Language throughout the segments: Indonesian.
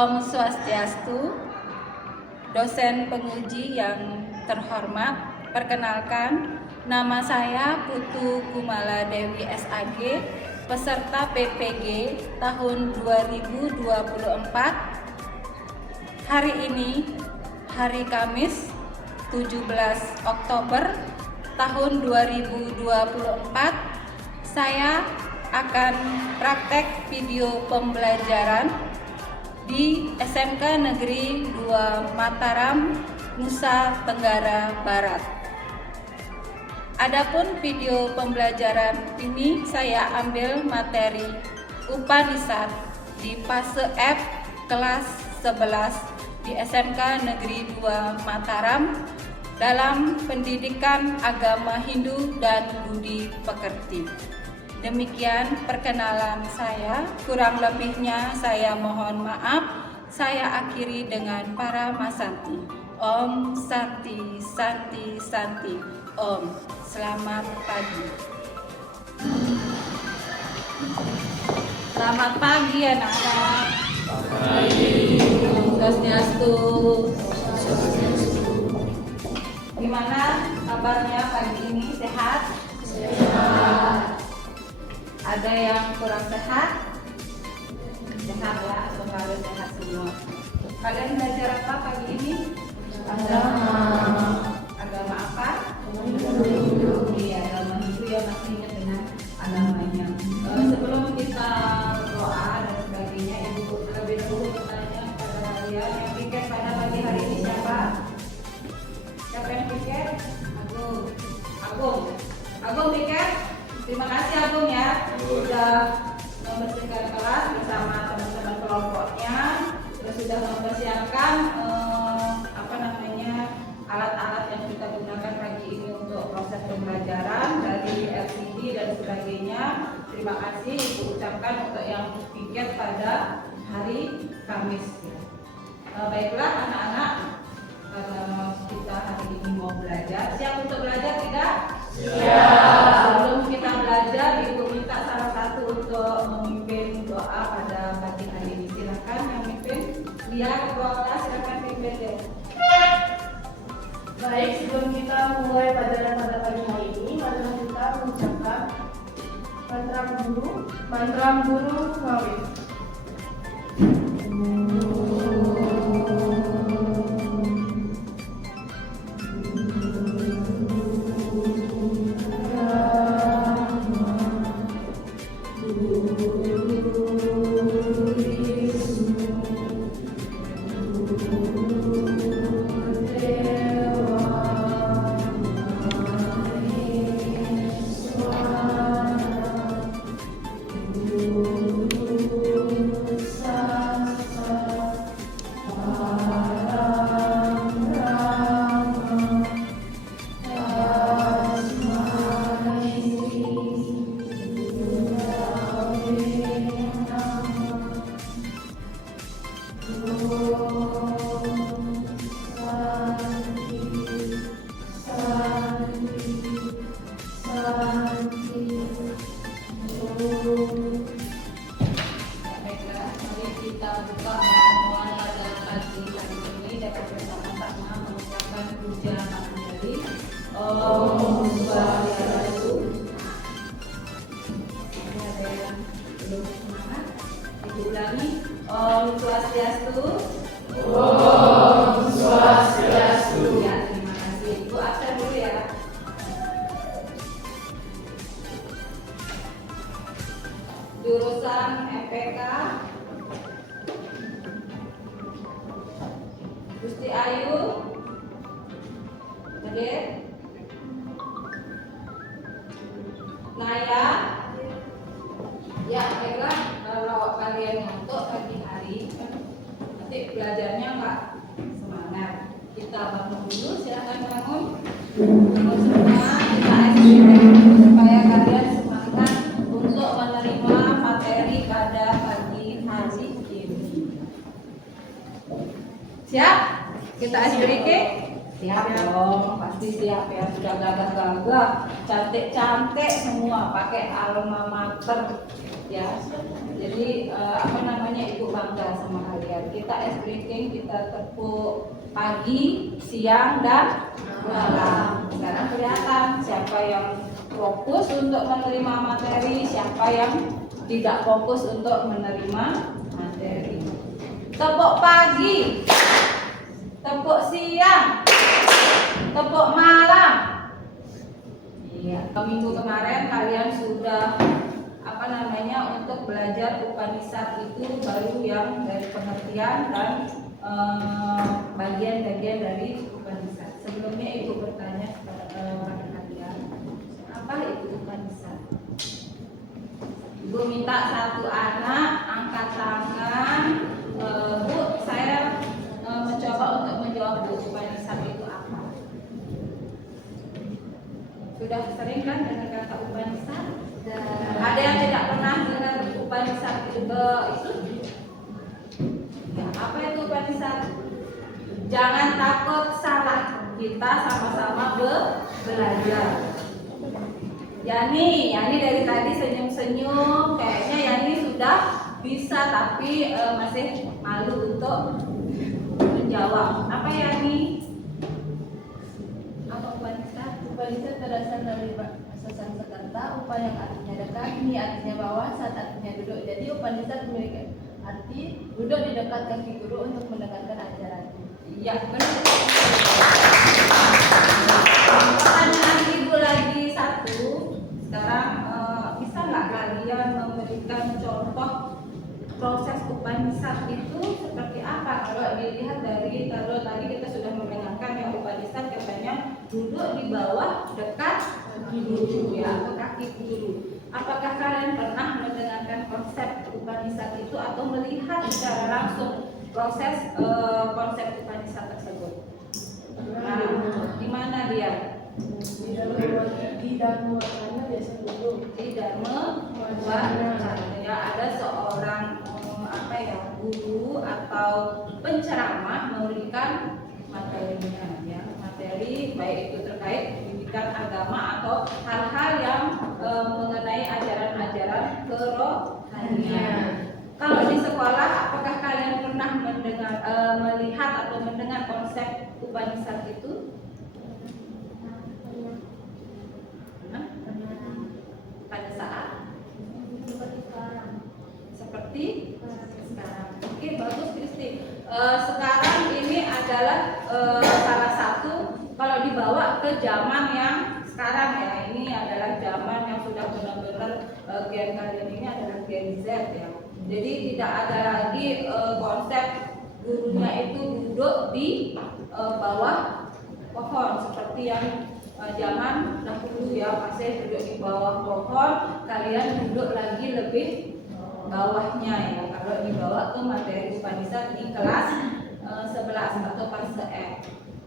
Om Swastiastu, dosen penguji yang terhormat, perkenalkan, nama saya Putu Kumala Dewi SAG, peserta PPG tahun 2024. Hari ini, hari Kamis 17 Oktober tahun 2024, saya akan praktek video pembelajaran di SMK Negeri 2 Mataram, Nusa Tenggara Barat. Adapun video pembelajaran ini saya ambil materi Upanishad di fase F kelas 11 di SMK Negeri 2 Mataram dalam pendidikan agama Hindu dan Budi Pekerti. Demikian perkenalan saya, kurang lebihnya saya mohon maaf. Saya akhiri dengan para masanti. Om Santi Santi Santi Om. Selamat pagi. Selamat pagi anak-anak. Selamat pagi. Om Swastiastu. Gimana kabarnya pagi ini? Sehat? Sehat. Ada yang kurang sehat? Sehat ya, atau harus sehat semua. Kalian belajar apa pagi ini? Agama. Agama apa? Hindu. Iya, agama Hindu ya, masih ingat dengan agamanya. Sebelum kita berdoa dan sebagainya, Ibu terlebih dahulu bertanya kepada kalian yang piket pada pagi hari ini siapa? Siapa yang piket? Agung piket? Terima kasih Agung ya, sudah membersihkan kelas bersama teman-teman kelompoknya, terus sudah mempersiapkan alat-alat yang kita gunakan pagi ini untuk proses pembelajaran dari LCD dan sebagainya. Terima kasih Ibu ucapkan untuk yang piket pada hari Kamis. Baiklah anak-anak, kita hari ini mau belajar. Siap untuk belajar tidak? Siap. Sebelum kita belajar, Ibu minta salah satu untuk memimpin doa pada pagi hari ini. Silakan yang memimpin. Dia ketua kelas, silakan pimpin deh. Baik, sebelum kita mulai pelajaran pada pagi hari ini, mari kita mengucapkan mantra guru Mawid. Om Swastiastu. Om Swastiastu. Ya, terima kasih. Ibu absen dulu ya. Jurusan MPK Gusti Ayu. Oke. Naya. Ya, baiklah. Kalau kalian ngantuk pagi hari, nanti belajarnya nggak semangat. Kita bangun dulu, silakan bangun. Bangun semua, kita eksperimen supaya kalian semangat untuk menerima materi pada pagi hari ini. Siap? Kita eksperimen? Siap dong, pasti siap ya. Sudah gagah-gagah, cantik-cantik semua, pakai alma mater ya. Jadi Ibu bangga sama kalian. Kita everything, kita tepuk pagi, siang, dan malam. Sekarang kelihatan siapa yang fokus untuk menerima materi, siapa yang tidak fokus untuk menerima materi. Tepuk pagi, tepuk siang, tepuk malam. Iya, minggu kemarin kalian sudah untuk belajar Upanishad itu baru yang dari pengertian dan bagian-bagian dari Upanishad. Sebelumnya Ibu bertanya kepada kalian, apa itu Upanishad? Ibu minta satu anak angkat tangan. Bu, saya mencoba untuk menjawab Bu, Upanishad itu apa? Sudah sering kan dengar kata Upanishad? Ada yang tidak pernah dengar Upanishad itu? Ya, apa itu Upanishad? Jangan takut salah, kita sama-sama belajar. Yani dari tadi senyum-senyum, kayaknya Yani sudah bisa tapi masih malu untuk menjawab. Apa Yani? Apa Upanishad? Upanishad berasal dari bahasa Sanskerta, upa yang artinya dekat, ni artinya bawah, sat artinya duduk. Jadi Upanishad memiliki arti duduk di dekat kaki guru untuk mendengarkan ajaran. Iya, benar. Pertanyaan Ibu lagi satu. Sekarang bisa nggak kalian memberikan contoh proses Upanishad itu seperti apa? Kalau dilihat dari tadi kita sudah mendengarkan yang Upanishad katanya duduk di bawah dekat guru ya, atau kaki guru. Apakah kalian pernah mendengarkan konsep Upanishad itu atau melihat secara langsung proses konsep Upanishad tersebut? Nah, di mana dia? Di Dharma Wacana biasa dulu. Di Dharma Wacana ya, ada seorang guru atau penceramah memberikan materinya ya, materi baik itu terkait pendidikan agama atau hal-hal yang mengenai ajaran-ajaran kerohanian. Kalau di sekolah, apakah kalian pernah mendengar, melihat atau mendengar konsep Upanishad itu? Pada saat seperti sekarang. Oke, bagus Kristi. Sekarang ini adalah salah satu kalau dibawa ke zaman yang sekarang ya. Ini adalah zaman yang sudah benar-benar gen kalian ini adalah Gen Z ya. Jadi tidak ada lagi konsep gurunya itu duduk di bawah pohon seperti yang zaman dahulu ya, masih duduk di bawah pohon, kalian duduk lagi lebih bawahnya ya. Kalau dibawa ke materi Upanishad di kelas 11 atau fase E.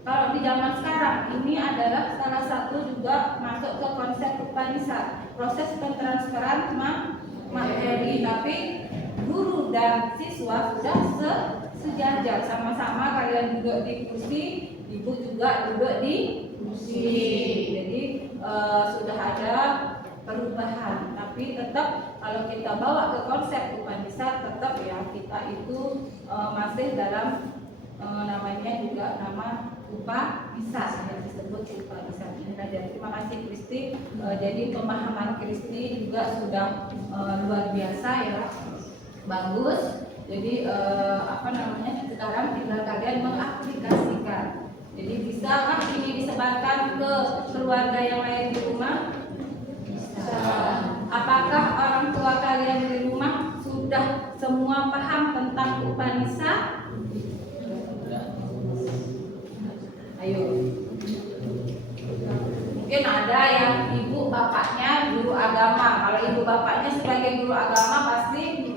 Kalau di zaman sekarang ini adalah salah satu juga masuk ke konsep Upanishad, proses pentransferan materi, tapi guru dan siswa sudah sejajar, sama-sama kalian duduk di kursi, ibu juga duduk di kursi. Jadi sudah ada perubahan, tapi tetap kalau kita bawa ke konsep Upanishad tetap ya kita itu masih dalam namanya juga nama Upanishad yang disebut Upanishad. Terima kasih Kristi. Jadi pemahaman Kristi juga sudah luar biasa ya, bagus. Jadi sekarang tinggal kalian mengaplikasikan. Jadi bisakah ini disebarkan ke keluarga yang lain di rumah? Apakah orang tua kalian di rumah sudah semua paham tentang Upanishad? Ayo. Mungkin ada yang ibu bapaknya guru agama. Kalau ibu bapaknya sebagai guru agama pasti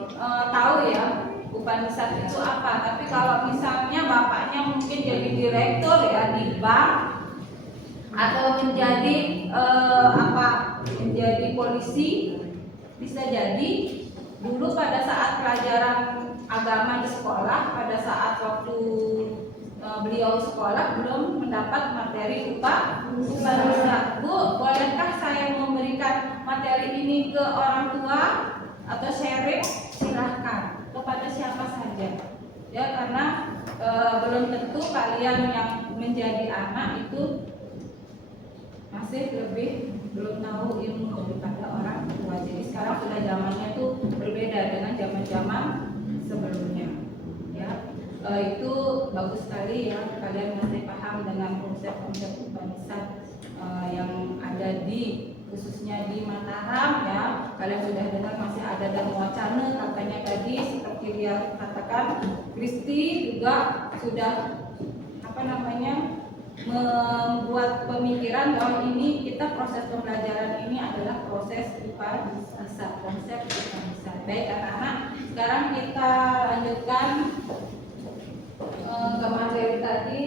tahu ya Upanishad itu apa. Tapi kalau misalnya bapaknya mungkin jadi direktur ya di bank atau menjadi menjadi polisi, bisa jadi dulu pada saat pelajaran agama di sekolah, pada saat waktu beliau sekolah belum mendapat materi Upanishad. Bu, bolehkah saya memberikan materi ini ke orang tua? atau sharing silahkan kepada siapa saja ya, karena belum tentu kalian yang menjadi anak itu masih belum tahu ilmu daripada orang tua. Jadi sekarang sudah zamannya tuh berbeda dengan zaman-zaman sebelumnya ya. Itu bagus sekali ya, kalian masih paham dengan konsep-konsep Upanishad yang ada khususnya di Mataram ya. Kalian sudah dengar masih ada dan wacana katanya tadi, seperti dia katakan, Kristi juga sudah membuat pemikiran bahwa ini kita proses pembelajaran ini adalah proses Upanishad, konsep Upanishad. Baik anak-anak, sekarang kita lanjutkan ke materi tadi.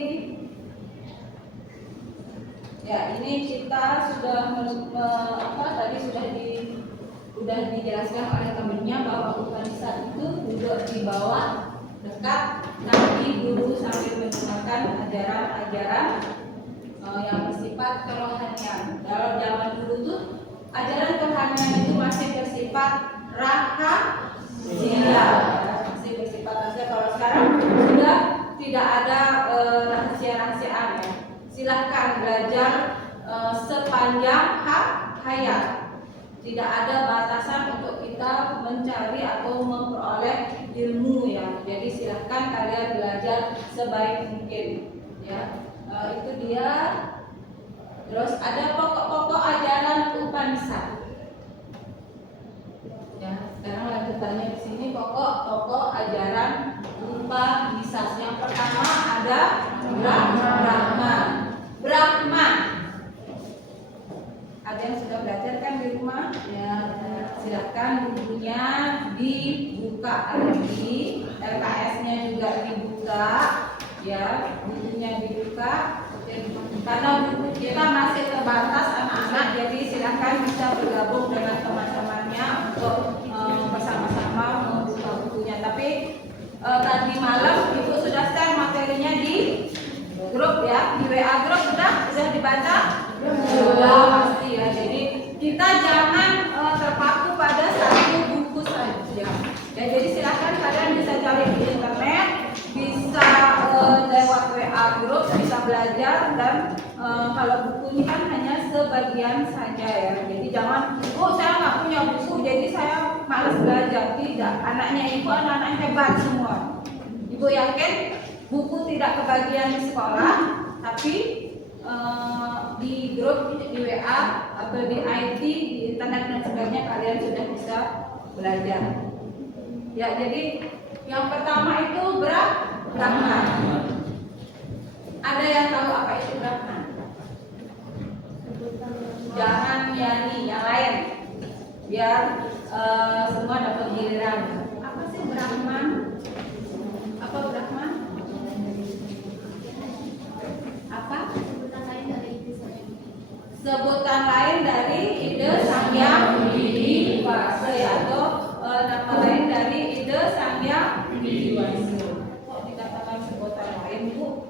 Ya, ini kita sudah tadi sudah dijelaskan oleh temannya bahwa Upanishad itu duduk di bawah dekat kaki guru sambil menggunakan ajaran-ajaran yang bersifat kerohanian. Kalau zaman dulu tuh ajaran kerohanian itu masih bersifat rahasia, masih bersifat rahasia. Kalau sekarang sudah tidak ada rahasia-rahasiaan ya. Silahkan belajar sepanjang hayat. Tidak ada batasan untuk kita mencari atau memperoleh ilmu ya. Jadi silahkan kalian belajar sebaik mungkin ya. Itu dia. Terus ada pokok-pokok ajaran Upanishad. Ya, sekarang lanjutannya di sini pokok-pokok ajaran Upanishad. Yang pertama ada Brahman. Ada yang sudah belajar kan di rumah? Ya, silakan bukunya dibuka lagi, LKS-nya juga dibuka, ya, bukunya dibuka. Karena buku kita masih terbatas anak-anak, jadi silakan bisa bergabung dengan teman-temannya untuk bersama-sama membuka bukunya. Tapi tadi malam Ibu sudah share materinya di grup ya, di WA grup sudah dibaca? Sudah pasti ya. Jadi kita jangan terpaku pada satu buku saja. Ya, jadi silakan kalian bisa cari di internet, bisa lewat WA grup, bisa belajar dan kalau bukunya kan hanya sebagian saja ya. Jadi jangan, saya nggak punya buku, jadi saya malas belajar. Tidak, anaknya Ibu anak-anak hebat semua. Ibu yakin buku tidak kebagian di sekolah, tapi di grup, di WA atau di IT, di internet dan sebagainya kalian sudah bisa belajar. Ya, jadi yang pertama itu Brahman. Ada yang tahu apa itu Brahman? Jangan yang lain, biar semua dapat giliran. Apa sih Brahman? Apa Brahman? Apa? Sebutan lain dari ide Sangyang Widiwasa atau nama lain dari ide Sangyang Widiwasa. Kok dikatakan sebutan lain, Bu?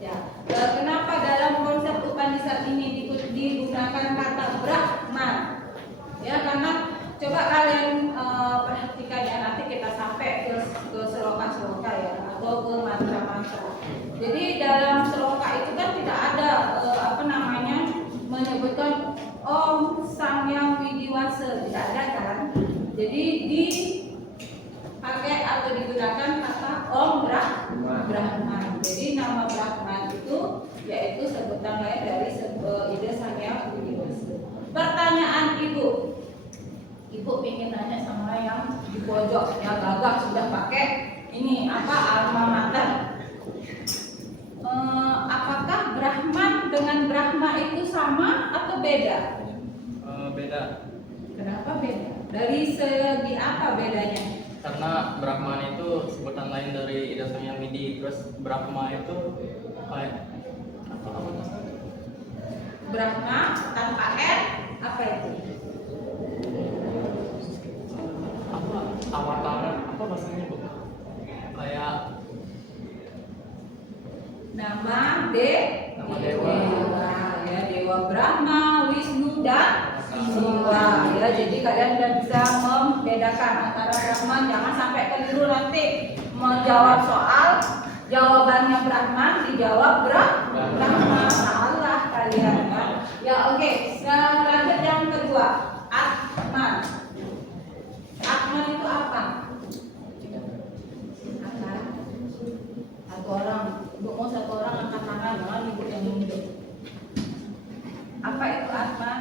Ya. Kenapa dalam konsep Upanishad ini digunakan kata Brahman? Ya, karena coba kalian perhatikan ya, nanti kita sampai ke seloka-seloka ya, atau ke mantra-mantra. Jadi dalam seloka itu kan tidak ada menyebutkan Om Sangyang Widiwasa, tidak ada kan? Jadi dipakai atau digunakan kata Om Brahman. Jadi nama Brahman itu yaitu sebutan lain dari ide Sangyang Widiwasa. Pertanyaan Ibu ingin nanya sama yang di pojok, yang gagah sudah pakai ini alma mater. Apakah Brahman dengan Brahma itu sama atau beda? Beda. Kenapa beda? Dari segi apa bedanya? Karena Brahman itu sebutan lain dari ide Sangyang Widi, terus Brahma itu kayak apa tuh? Brahma tanpa R apa itu? Apa awataran? Apa bahasanya, Bu? Kayak nama dewa. ya, Dewa Brahma, Wisnu dan jiwa ya. Jadi kalian udah bisa membedakan antara Brahman. Jangan sampai keliru nanti menjawab soal jawabannya Brahman dijawab Brahman, salah kalian kan. Ya oke. Nah, lanjut yang kedua, Atman. Atman itu apa? Satu orang, mau satu orang angkat tangan, jangan ibu yang nunjuk. Apa itu Atman?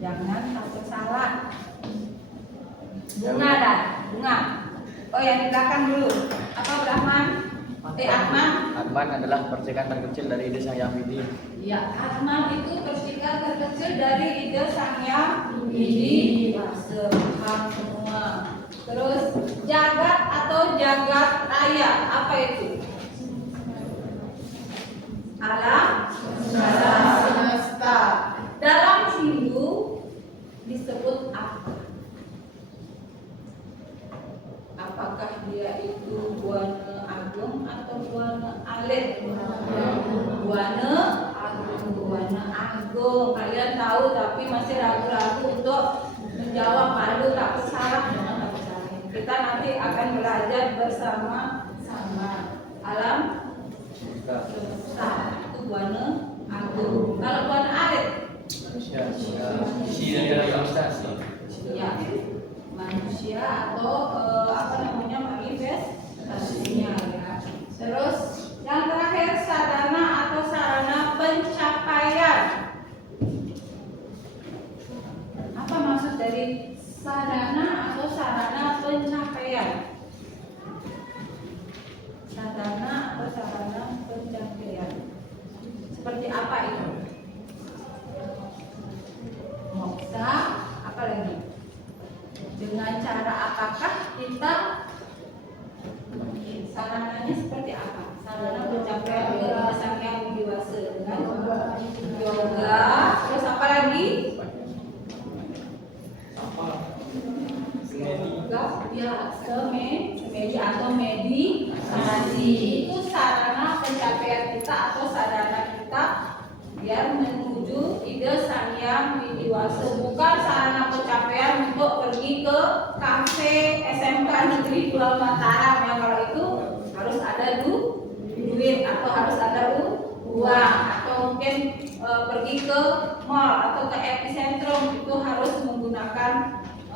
Jangan takut salah. Bunga dah, bunga. Oh yang di belakang dulu. Apa Brahman? Atman? Atman adalah percikan terkecil dari ide Sang Hyang Widi. Ya, Atman itu percikan terkecil dari ide Sang Hyang Widi. Paham semua. Terus jagat atau jagat raya, apa itu? Alam semesta. Dalam Hindu disebut apa? Apakah dia itu Buana Agung atau Buana Alit? Buana Agung, Buana Agung. Kalian tahu tapi masih ragu-ragu untuk menjawab, malu takut salah. Jangan takut salah. Kita nanti akan belajar bersama-sama. Alam semesta itu Buana Agung. Kalau Buana Alit? Isi dari alam semesta. Ya, manusia atau apa namanya manifestasinya ya. Terus yang terakhir sadana atau sarana pencapaian. Apa maksud dari sadana atau sarana pencapaian? Sadana atau sarana pencapaian. Seperti apa itu? Moksa, apa lagi? Dengan cara apakah kita sarananya seperti apa? Sarana pencapaian ke Sang Hyang Widiwasa dengan yoga, terus apa lagi? Yoga, ya, semedi atau meditasi. Itu sarana pencapaian kita atau sarana kita biar menuju ide Sang Hyang Widiwasa. Bukan sarana pencapaian untuk pergi ke kafe SMK Negeri Pulau Mataram yang kalau itu harus ada duit atau harus ada uang, atau mungkin pergi ke mall atau ke epicentrum itu harus menggunakan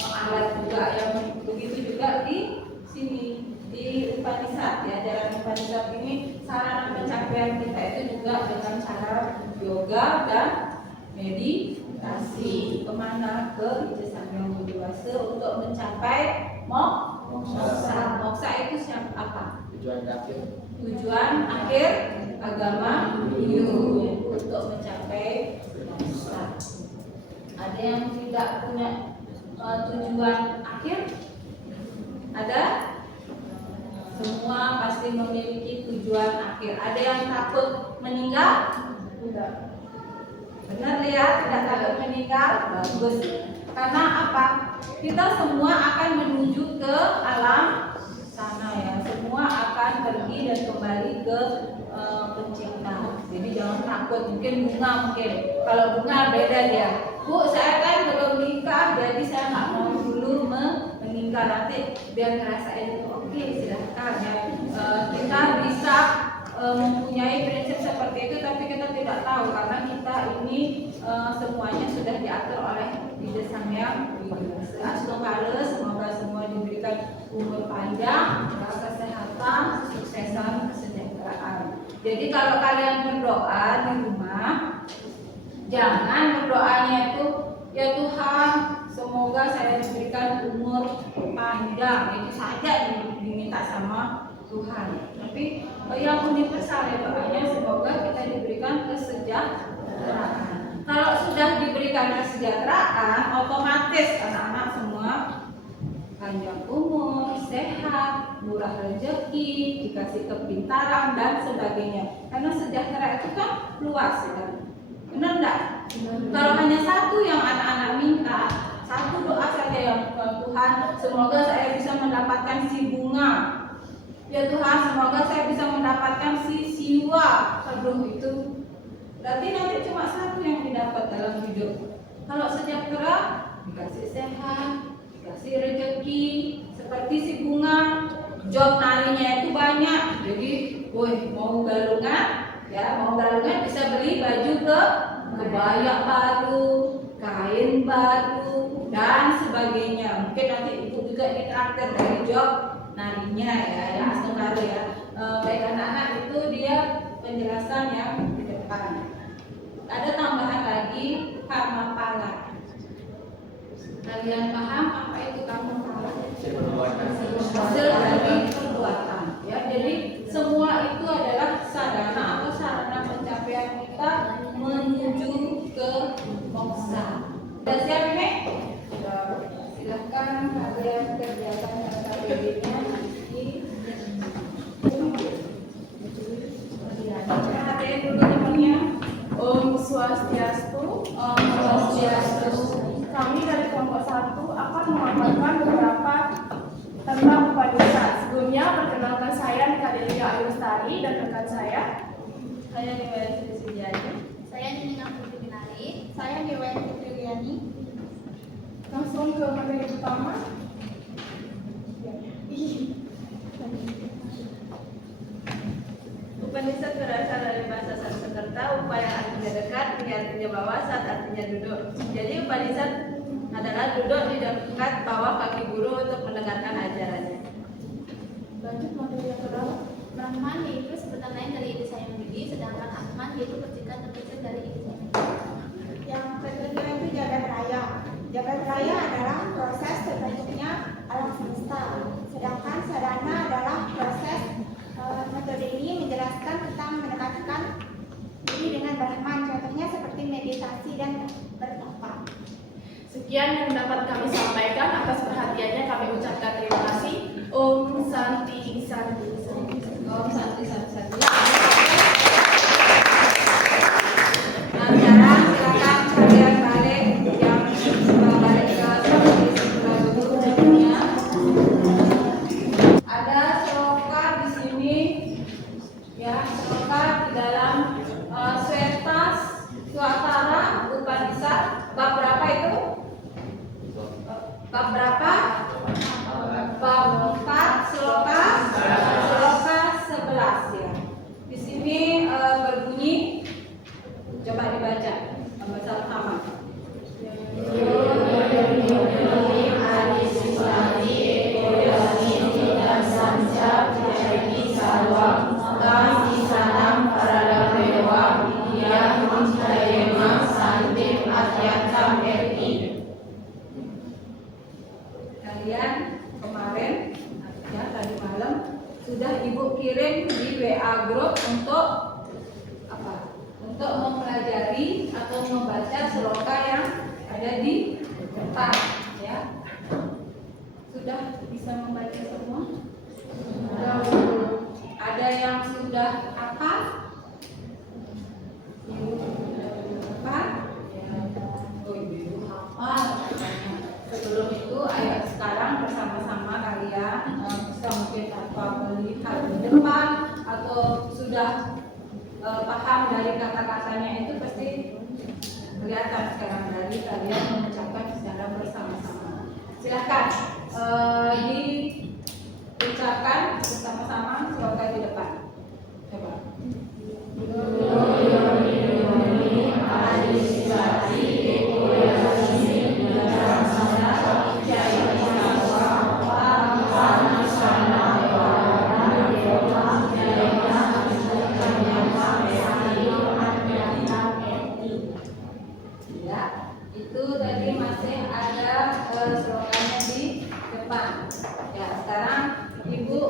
alat juga. Yang begitu juga di sini di Upanishad ya, jalan Upanishad ini sarana pencapaian kita itu juga dengan cara yoga dan meditasi. Kemana? Ke ide Sang Hyang Widiwasa untuk mencapai moksa. Moksa itu apa? Tujuan akhir agama hidup, untuk mencapai moksa. Ada yang tidak punya tujuan akhir? Ada? Semua pasti memiliki tujuan akhir. Ada yang takut meninggal? Tidak. Benar lihat, tidak takut meninggal? Bagus. Karena apa? Kita semua akan menuju ke alam sana ya. Semua akan pergi dan kembali ke pencipta. Jadi jangan takut. Mungkin bunga mungkin. Kalau bunga beda dia. Bu, saya kan belum nikah, jadi saya nggak mau dulu meninggal, nanti biar ngerasain itu. Oke, silahkan ya. Kita bisa mempunyai prinsip seperti itu, tapi kita tidak tahu karena kita ini semuanya sudah diatur oleh ide Sang Hyang Widiwasa. Astokala, semoga semua diberikan umur panjang, kesehatan, kesuksesan, kesejahteraan. Jadi kalau kalian berdoa di rumah, jangan berdoanya itu ya Tuhan, semoga saya diberikan umur panjang. Itu saja diminta sama Tuhan. Tapi yang universal ya doanya, semoga kita diberikan kesejahteraan. Kalau sudah diberikan kesejahteraan, otomatis anak-anak semua panjang umur, sehat, murah rezeki, dikasih kepintaran dan sebagainya. Karena sejahtera itu kan luas ya. Benar enggak? Kalau hanya satu yang anak-anak minta, satu doa saja yang Tuhan, semoga saya bisa mendapatkan si bunga. Ya Tuhan, semoga saya bisa mendapatkan si siwa. Aduh, itu berarti nanti cuma satu yang didapat dalam hidup. Kalau sejahtera, dikasih sehat, dikasih rezeki, seperti si bunga, job narinya itu banyak. Jadi, mau galungan, bisa beli baju kebaya baru, kain baru, dan sebagainya. Mungkin nanti ibu juga ditraktir dari job narinya ya Astungkaro ya. Baik anak-anak, itu dia penjelasan yang di depan. Ada tambahan lagi, karma pala. Kalian paham apa itu karma pala? Hasil dari perbuatan. Ya, jadi semua itu adalah sarana atau sarana pencapaian kita menuju ke moksa. Sudah siap ini? Silahkan kalian kerjakan KTP-nya di perhatian dulu temannya. Om Swastiastu. Om Swastiastu. Kami dari kelompok 1 akan memaparkan beberapa tentang Upanishad. Sebelumnya perkenalkan saya Nikadelia Ayu Lestari dan rekan saya. Saya Dewa Sri Sujiani. Saya Nina Putri Binari. Saya Dewa Putri Liani. Langsung ke materi utama. Upanishad berasal dari bahasa Sanskerta, upa yang artinya dekat, ini artinya bawah, sat artinya duduk. Jadi Upanishad adalah duduk di dekat bawah kaki guru untuk mendengarkan ajarannya. Lanjut materi yang kedua. Brahman yaitu sebutan lain dari ide saya Widi, sedangkan Atman yaitu percikan terkecil dari ide saya. Yang kedua itu jagat raya. Jagat raya adalah proses terbentuknya alam semesta. Sedangkan sadhana adalah proses metode ini menjelaskan tentang mendekatkan diri dengan Brahman. Contohnya seperti meditasi dan bertapa. Sekian yang dapat kami sampaikan. Atas perhatiannya kami ucapkan terima kasih. Om Santi Santi Santi. Om Santi Santi. Nah, sekarang silakan kalian balik balik ke seperti sebelah dulu jadinya. Ada sloka di sini, ya sloka di dalam Svetas Swatara Upanishad. Bab berapa itu? Bab berapa? Bab 4 sloka 11 ya. Di sini berbunyi, coba dibaca bersama-sama. Kalian kemarin ya tadi malam sudah ibu kirim di WA group untuk apa? Untuk mempelajari atau membaca sloka yang ada di depan ya. Sudah bisa membaca semua? Ada yang sudah hafal? Hafal? Oh, ibu hafal. Sebelum itu, ayo sekarang bersama-sama kalian bisa mungkin tanpa melihat di depan atau sudah paham dari kata-katanya itu pasti kelihatan sekarang dari kalian mengucapkan secara bersama-sama. Silakan diucapkan bersama-sama slogan di depan. Coba. Ya, itu tadi masih ada slogannya di depan. Ya, sekarang ibu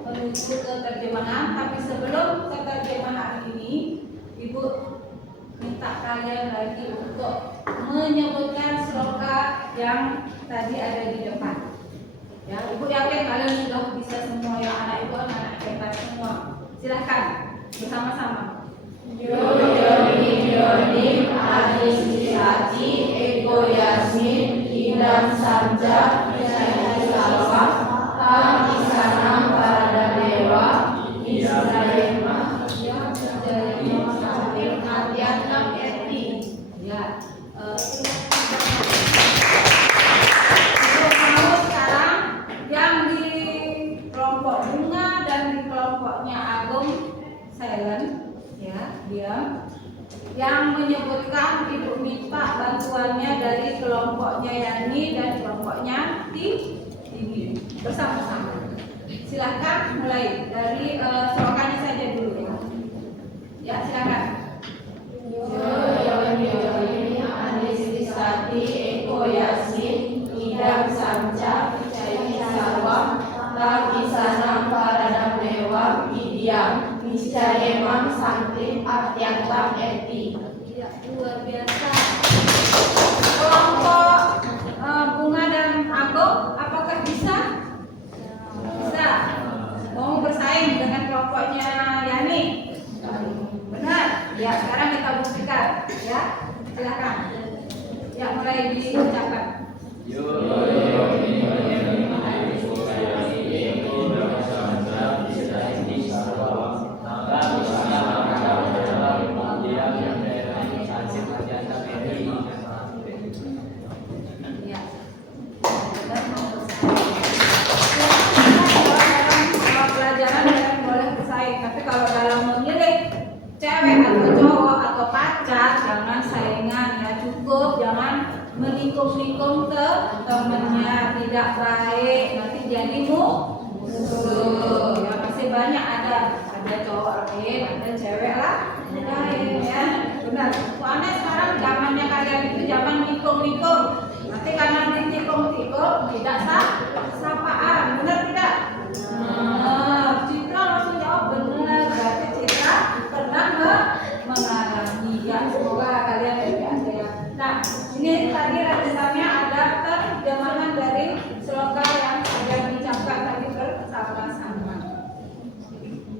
menuju ke terjemahan, tapi sebelum ke terjemahan ini, ibu minta kalian lagi untuk menyebutkan sloka yang tadi ada di depan. Ya, ibu yakin kalian sudah bisa semua, ya anak ibu anak hebat semua. Silahkan bersama-sama. Yonim Adisati Eko Yasmin Idam Sarja Yasmin Salwa Tam Isanam Parada Dewa Israelma Ya, Samping Adiatam Eti. Ya, yang menyebutkan ibu minta bantuannya dari kelompoknya Yani dan kelompoknya Tini bersama-sama. Silakan mulai dari selokannya saja dulu ya. Ya silakan. Anistisati Eko Yasin Idam Samca Caini Sawam Lagi Sanam Paradam Dewa Idiam Niscayemang Santin Atyantang Eti. Ya, luar biasa. Kelompok Bunga dan Agung apakah bisa? Bisa. Mau bersaing dengan kelompoknya Yani? Benar. Ya, sekarang kita buktikan ya. Silakan. Ya, mulai diucapkan. Ya. Benar, mau bersaing. Kalau pelajaran kalian boleh bersaing, tapi kalau dalam memilih cewek atau cowok atau pacar jangan saingan ya, cukup jangan menikung-nikung ke temennya, tidak baik, nanti jadi musuh ya. Masih banyak ada cowok lain, ada cewek lah lain ya. Benar, soalnya sekarang zamannya kalian itu zaman nikung-nikung, nanti karena ditikung-tikung tidak sapaan, benar tidak? Citra langsung jawab benar, berarti Citra pernah mengalami ya. Semoga kalian baik-baik ya. Nah, ini tadi rencananya ada terjemahan dari slogan yang sudah diucapkan tadi bersama-sama.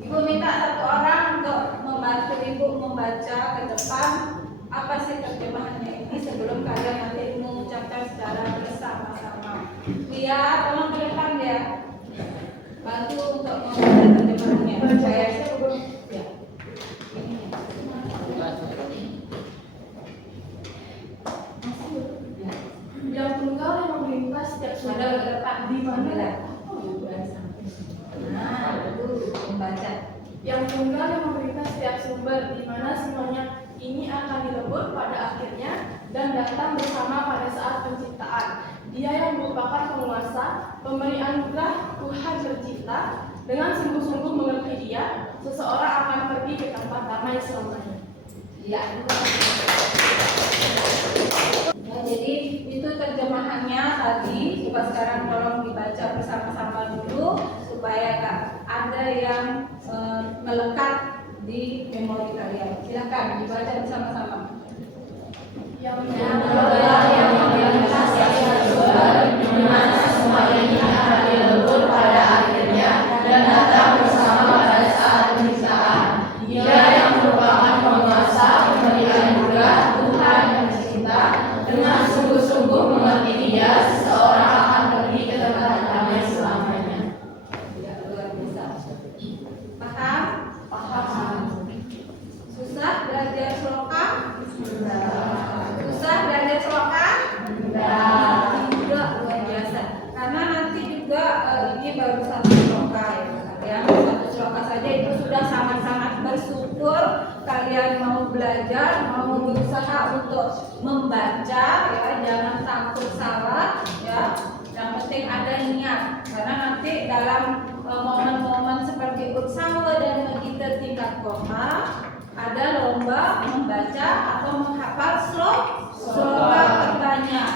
Ibu minta satu orang untuk membantu ibu membaca ke depan apa sih terjemahannya ini sebelum kalian nanti mengucapkan secara bersama-sama. Dia tolong ke depan ya. Bantu untuk membaca terjemahannya. Saya belum ya. Yang tunggal yang memerintah setiap Sudah sumber ke depan di mana? Nah, itu membaca. Yang tunggal yang memerintah setiap sumber di mana semuanya ini akan dilebur pada akhirnya dan datang bersama pada saat penciptaan. Dia yang merupakan penguasa, pemberi anugerah Tuhan tercipta. Dengan sungguh-sungguh mengerti Dia, seseorang akan pergi ke tempat damai selamanya. Ya, jadi itu terjemahannya tadi. Coba sekarang tolong dibaca bersama-sama dulu supaya ada yang melekat di memori kalian. Silakan dibaca bersama-sama. Yang tunggal yang memerintah setiap sumber di mana semuanya ini akan dilebur pada akhirnya dan datang bersama pada saat penciptaan. Dia yang merupakan penguasa, pemberi anugerah Tuhan yang tercipta. Dengan sungguh-sungguh mengerti Dia, seseorang akan pergi ke tempat damai selamanya. Ya, luar biasa. Paham? Paham. Susah belajar sloka? Susah belajar sloka? Tidak, luar biasa. Karena nanti juga ini baru satu sloka ya. Satu sloka saja itu sudah sangat-sangat bersyukur kalian mau belajar, mau berusaha untuk membaca ya, jangan takut salah ya. Yang penting ada niat. Karena nanti dalam momen-momen seperti Utsawa dan Megiter tingkat kota ada lomba membaca atau menghafal sloka terbanyak.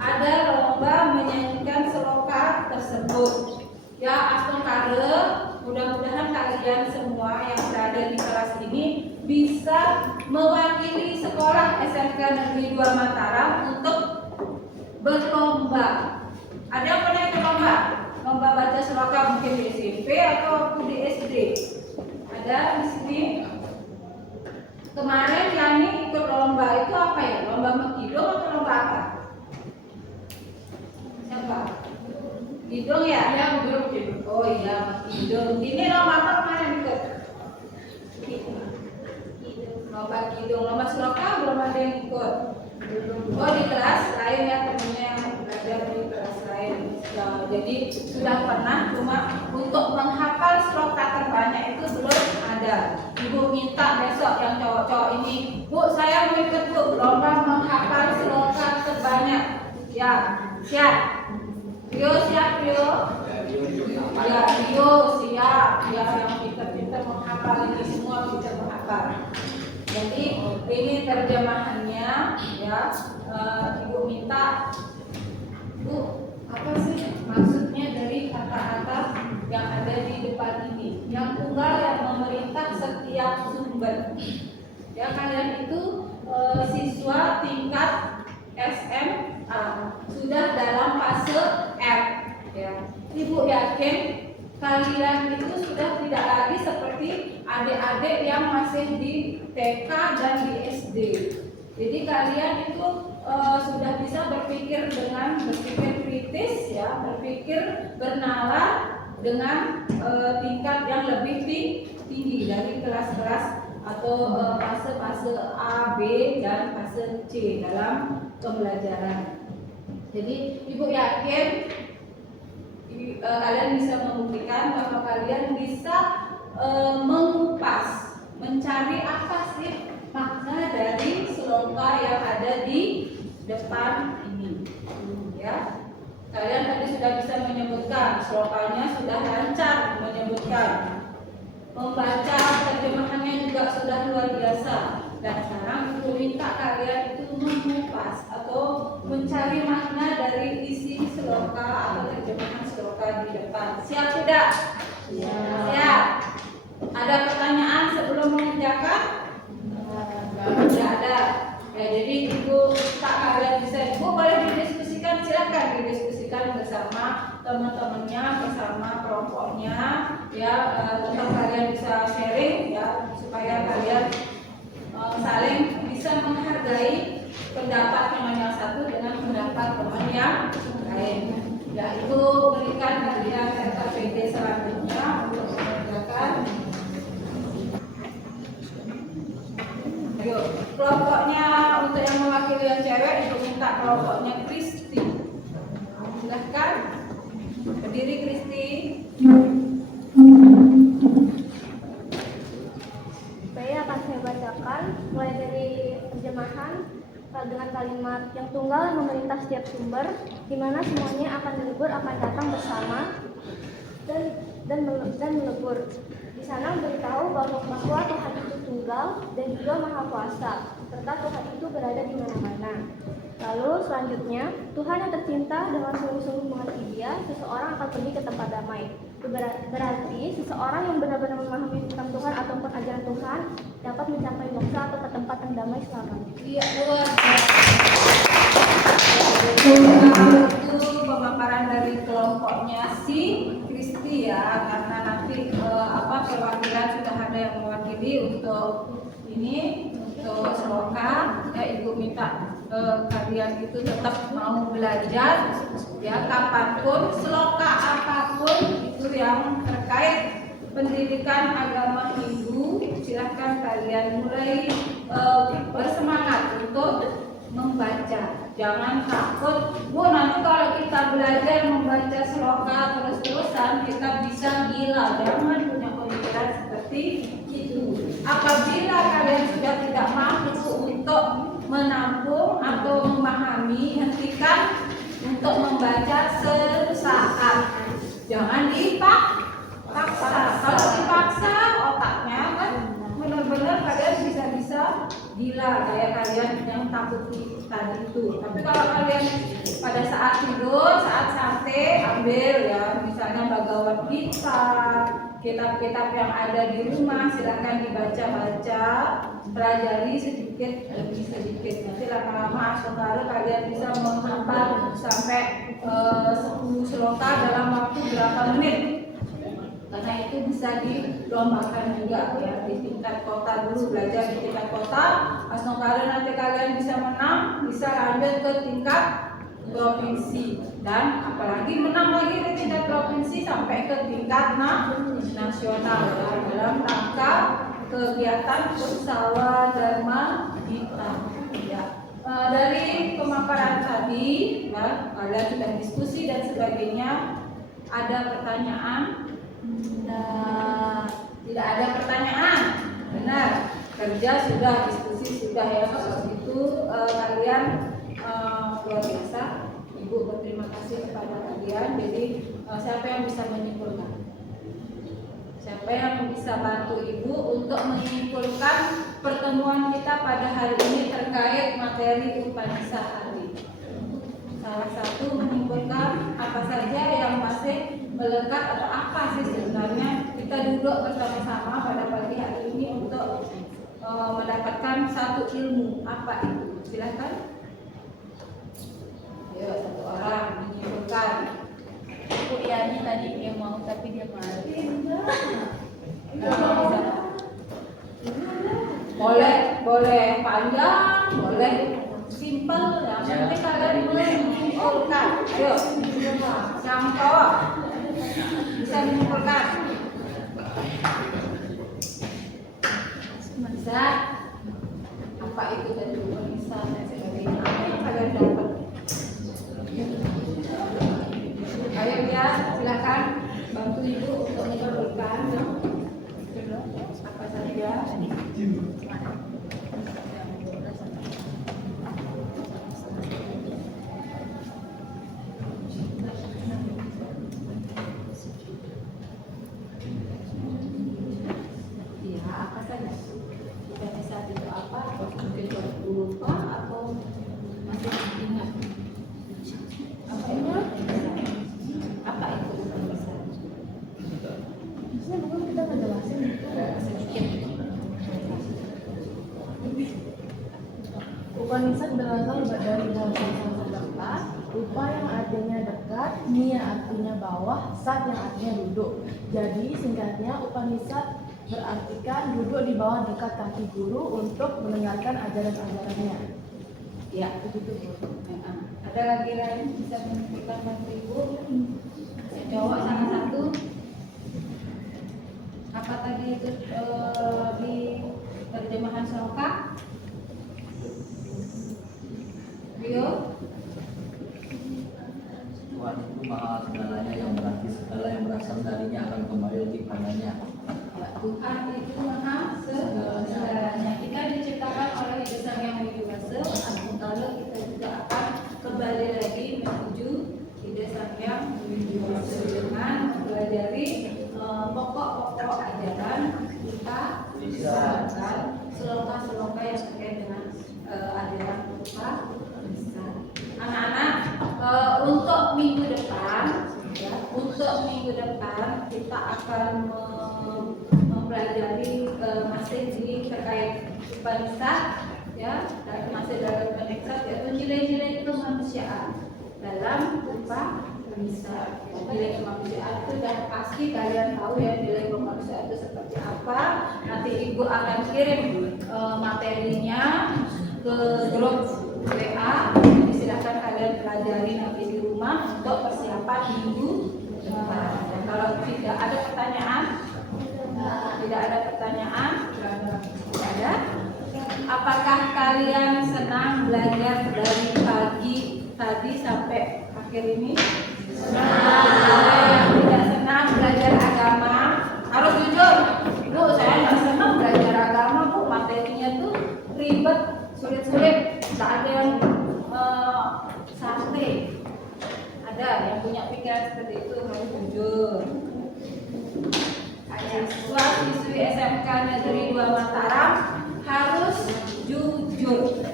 Ada lomba menyanyikan sloka tersebut. Ya, astungkare, mudah-mudahan kalian semua yang berada di kelas ini bisa mewakili sekolah SMK Negeri 2 Mataram untuk berlomba. Ada yang pernah ikut lomba? Lomba baca sloka mungkin di SMP atau waktu di SD? Ada di sini? Kemarin Yani ikut lomba itu apa ya? Lomba Mekidong atau lomba apa? Siapa? Kidung ya? Iya, betul begitu. Oh iya, Kidung. Ini lomba apa kemarin ikut? Lomba Kidung, lomba sloka belum ada yang ikut. Oh di kelas lain ya, temennya yang belajar di kelas lain. jadi sudah pernah, cuma untuk menghafal sloka terbanyak itu belum ada. Ibu minta besok yang cowok-cowok ini, Bu, saya mau ikut Bu lomba menghafal sloka terbanyak. Ya, siap. Rio siap Rio. Ya Rio siap. Ya yang pintar-pintar menghafal ini semua bisa menghafal. Jadi ini terjemahannya ya. Ibu minta, Bu, apa sih maksudnya dari kata-kata yang ada di depan ini? Yang tunggal yang memerintah setiap sumber. Ya, kalian itu siswa tingkat SMA, sudah dalam fase F. Ya. Ibu yakin kalian itu sudah tidak lagi seperti adik-adik yang masih di TK dan di SD. Jadi kalian itu sudah bisa berpikir dengan berpikir kritis, ya, berpikir bernalar dengan tingkat yang lebih tinggi dari kelas-kelas atau fase-fase A, B, dan fase C dalam pembelajaran. Jadi ibu yakin kalian bisa membuktikan bahwa kalian bisa mengupas, mencari apa sih makna dari sloka yang ada di depan ini, ya. Kalian tadi sudah bisa menyebutkan, slokanya sudah lancar menyebutkan, membaca terjemahannya juga sudah luar biasa. Dan sekarang aku minta kalian itu mengupas atau mencari makna dari isi sloka atau terjemahan sloka di depan. Siap tidak? Siap. Ada pertanyaan sebelum mengerjakan? Tidak ada. Ya, jadi ibu tak kalian bisa, ibu boleh didiskusikan, silakan didiskusikan bersama teman-temannya, bersama kelompoknya, ya, untuk kalian bisa sharing, ya, supaya kalian saling bisa menghargai pendapat teman yang satu dengan pendapat teman yang lain. Ya, itu berikan kalian RKPD selanjutnya untuk mengerjakan. Ayo, kelompoknya untuk yang mewakili yang cewek, itu minta kelompoknya Kristi. Silahkan berdiri Kristi. Baik, akan saya bacakan mulai dari terjemahan dengan kalimat yang tunggal memerintah setiap sumber, di mana semuanya akan melebur, akan datang bersama dan melebur. Di sana memberitahu bahwa Tuhan itu tunggal dan juga Maha Kuasa, serta Tuhan itu berada di mana-mana. Lalu selanjutnya, Tuhan yang tercinta dengan sungguh-sungguh mengerti Dia, seseorang akan pergi ke tempat damai. Berarti seseorang yang benar-benar memahami tentang Tuhan ataupun ajaran Tuhan dapat mencapai moksa atau ke tempat yang damai selamanya. Iya, luar itu pemaparan dari kelompoknya si Kristi, ya, karena nanti perwakilan sudah ada yang mewakili untuk ini, untuk sloka. Ya, ibu minta kalian itu tetap mau belajar, ya, kapanpun, sloka apapun itu yang terkait pendidikan agama Hindu, silahkan kalian mulai bersemangat untuk membaca. Jangan takut, Bu, nanti kalau kita belajar membaca sloka terus-terusan kita bisa gila. Jangan punya pemikiran seperti itu. Apabila kalian sudah tidak mampu untuk menampung atau memahami, hentikan untuk membaca sesaat. Jangan dipaksa. Kalau dipaksa, otaknya kan benar-benar kalian bisa gila kayak kalian yang takut tadi itu. Tapi kalau kalian pada saat tidur, saat santai, ambil, ya, misalnya Bhagavad Gita, kitab-kitab yang ada di rumah, silahkan dibaca-baca, pelajari sedikit demi sedikit. Nanti lama-lama saudara kalian bisa menghafal sampai 10 sloka dalam waktu berapa menit. Karena itu bisa dilombakan juga, ya, di tingkat kota dulu, belajar di tingkat kota. Pas nanti kalian bisa menang, bisa lanjut ke tingkat provinsi, dan apalagi menang lagi di tingkat provinsi sampai ke tingkat nasional, ya, dalam rangka kegiatan Utsawa Dharma Gita. Ya. Dari pemaparan tadi, ya, kalian sudah diskusi dan sebagainya. Ada pertanyaan? Tidak ada pertanyaan. Benar. Kerja sudah, diskusi sudah ya. Kalau itu kalian luar biasa. Ibu berterima kasih kepada kalian. Jadi siapa yang bisa menyimpulkan? Siapa yang bisa bantu Ibu untuk menyimpulkan pertemuan kita pada hari ini terkait materi Upanisahari? Salah satu menyimpulkan apa saja yang masih melekat atau apa sih sebenarnya kita duduk bersama-sama pada pagi hari ini untuk mendapatkan satu ilmu. Apa itu? Silakan. Ayo, satu orang menyimpulkan. Bu Yani tadi yang mau tapi dia malu. Boleh panjang, boleh simpel, yang penting kalian menyimpulkan. Ayo, yang bawah bisa menyimpulkan. Bisa. Apa itu tadi bisa dan sebagainya? Apa yang kalian dapat? Ayo ya, silakan bantu Ibu untuk menyimpulkan apa saja. Iya, apa saja? Kita bisa itu apa? Mungkin lupa atau masih ingat? Apa itu? Apa itu Upanisah? Biasanya mungkin kita ngejelasin Sedikit. Upanishad berasal dari bahasa Sanskerta, upa yang artinya dekat, niya artinya bawah, sat yang artinya duduk. Jadi singkatnya Upanishad berartikan duduk di bawah dekat kaki guru untuk mendengarkan ajaran-ajarannya. Ya, begitu Bu. Ada lagi lain bisa menunjukkan bantu Ibu? Cowok salah satu. Apa tadi itu di terjemahan Sloka? Rio? Tuhan itu maha segalanya, yang berarti segala yang berasal darinya akan kembali lagi padanya. Tuhan itu maha segalanya. Kita diciptakan oleh Hidup Sang Yang Widi Wase, lalu kita juga akan kembali lagi menuju Hidup Sang Yang Widi Wase dengan mempelajari pokok-pokok ajaran kita dan seloka-seloka yang terkait dengan ajaran Upanisad. Anak-anak, untuk minggu depan, ya, kita akan mempelajari masih di terkait Upanisad, ya, masih dalam Upanisad, yaitu nilai-nilai kemanusiaan dalam Upanisad. Nilai kemanusiaan itu sudah pasti kalian tahu ya, nilai kemanusiaan itu seperti apa. Nanti Ibu akan kirim materinya ke grup WA. Silakan kalian pelajari nanti di rumah untuk persiapan minggu depan. Dan kalau tidak ada pertanyaan, tidak ada. Apakah kalian senang belajar dari pagi tadi sampai akhir ini? Yang tidak senang belajar agama harus jujur. Bu, saya nggak senang belajar agama, Bu. Materinya tuh ribet, sulit-sulit, tak ada yang santai. Ada yang punya pikiran seperti itu, harus jujur. Siswa-siswi SMK Negeri 2 Mataram harus jujur.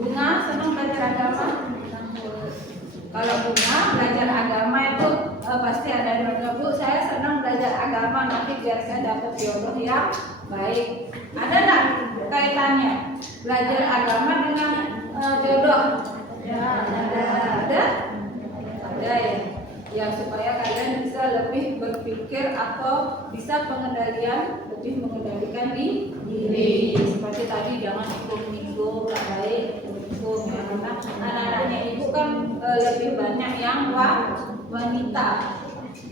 Bunga senang belajar agama? Kalau Bunga belajar agama itu pasti ada yang bilang, Bu, saya senang belajar agama, nanti biar saya dapat jodoh yang baik. Ada nggak kaitannya belajar agama dengan jodoh? Ya, ada ya. Ya, supaya kalian bisa lebih berpikir atau bisa lebih mengendalikan diri. Seperti tadi, jangan ikut-ikut, nggak baik ikut. Karena anak-anaknya Ibu kan lebih banyak yang wanita.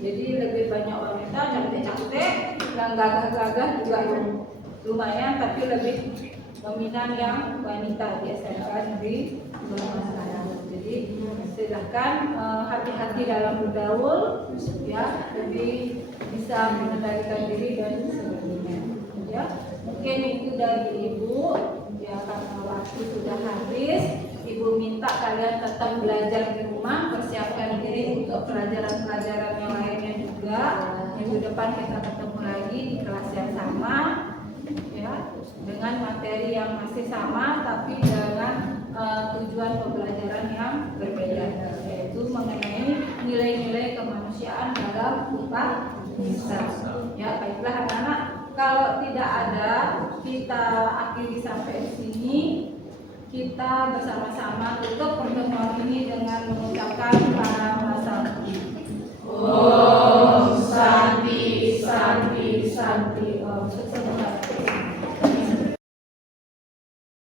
Jadi lebih banyak wanita, cantik-cantik, yang gagah-gagah juga lumayan, tapi lebih Dominan yang wanita di SMK Negeri 2 Masalah. Jadi silahkan hati-hati dalam bergaul, ya, lebih bisa mengendalikan diri dan sebagainya. Ya, mungkin itu dari Ibu. Ya, karena waktu sudah habis, Ibu minta kalian tetap belajar di rumah, persiapkan diri untuk pelajaran-pelajaran yang lainnya juga. Minggu depan kita ketemu lagi di kelas yang sama, ya, dengan materi yang masih sama, tapi dengan tujuan pembelajaran yang berbeda, yaitu mengenai nilai-nilai kemanusiaan dalam upah Islam. Ya, baiklah anak-anak, kalau tidak ada, kita akhiri sampai sini. Kita bersama-sama tutup pertemuan ini dengan mengucapkan para masalah.